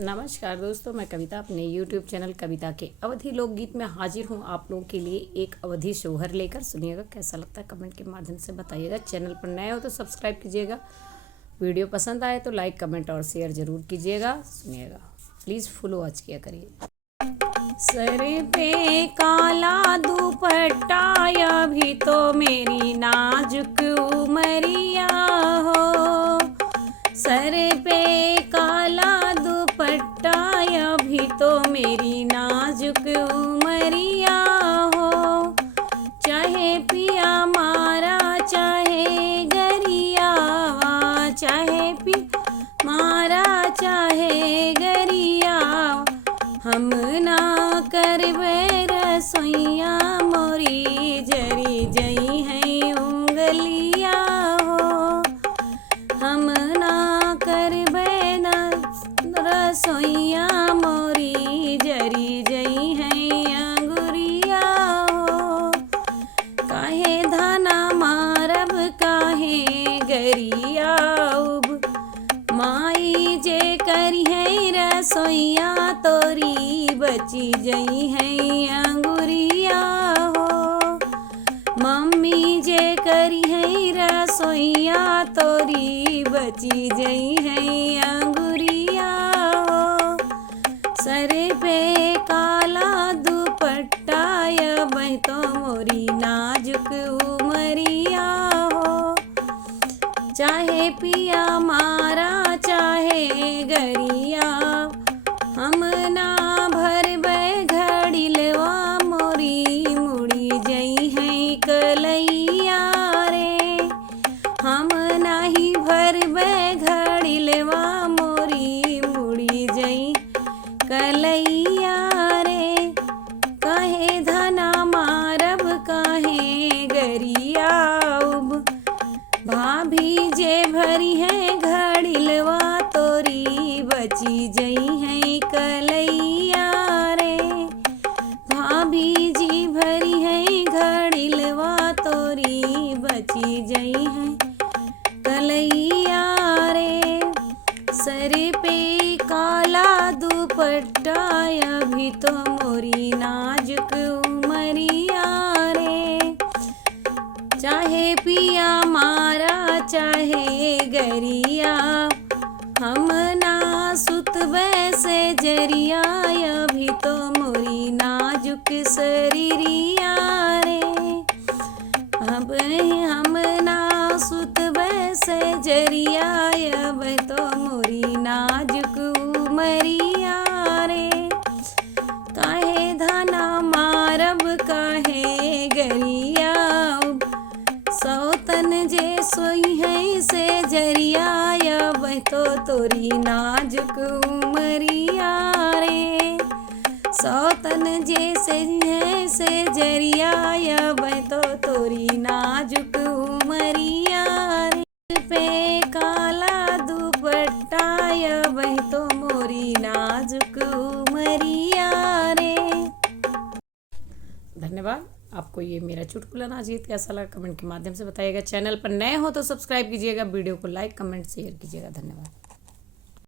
नमस्कार दोस्तों, मैं कविता अपने YouTube चैनल कविता के अवधि लोकगीत में हाजिर हूँ आप लोगों के लिए एक अवधि शोहर लेकर। सुनिएगा, कैसा लगता है कमेंट के माध्यम से बताइएगा। चैनल पर नए हो तो सब्सक्राइब कीजिएगा, वीडियो पसंद आए तो लाइक कमेंट और शेयर ज़रूर कीजिएगा। सुनिएगा, प्लीज़ फुल वॉच किया करिए। सर पे काला दुपट्टा अभी तो मेरी नाजुक उमरिया हो, सर पे काला दुपट्टा अभी तो मेरी नाजुक उमरिया हो। चाहे पिया मारा चाहे गरिया, चाहे पिया मारा चाहे गरिया, हम ना करबे रसोइया मोरी जरी जई है उंगलिया हो। हम ना करबे न रसोइया मोरी जरी जई है अंगुरिया हो। काहे धाना मारब काहे गरिया उब, माई जे करी है रसोइया तोरी बची जई है अंगुरिया हो। मम्मी जे करी है रसोइया तोरी बची जई है अंगुरिया हो। सर पे काला दुपट्टा अबही तो मोरी नाजुक उमरिया हो। चाहे पिया मारा चाहे गरिया, हम ना भरबे घड़िलवा मोरी मुड़ी जई है कलैया रे। हम नाही भरबे घड़िलवा मोरी मुड़ी जई कलैया रे। काहे धना मारब काहे गरिया उब, भाभी जे भरी है घड़िलवा तोरी बची जई है कलैया रे। भाभी जी भरी है घड़िलवा तोरी बची जई है कलैया रे। सर पे काला दुपट्टा अभी तो मोरी नाजुक उमरिया रे। चाहे पिया मारा चाहे गरिया, हम ना सुतबे से जरिया अभी तो मोरी नाजुक शरीरिया रे। अब हम ना सुतबे से जरिया अब तो मोरी नाजुक उमरिया रे। काहे धाना मारब काहे गरिया उब, सौतन जे सोई है से जरिया अब तो तोरी नाजुक उमरिया रे। सौतन जे है से जरिया अब तो तोरी नाजुक उमरिया रे। पे काला दुपट्टा अब तो मोरी नाजुक उमरिया रे। धन्यवाद। आपको ये मेरा चुटकुला नाचगीत कैसा लगा कमेंट के माध्यम से बताइएगा। चैनल पर नए हो तो सब्सक्राइब कीजिएगा, वीडियो को लाइक कमेंट शेयर कीजिएगा। धन्यवाद।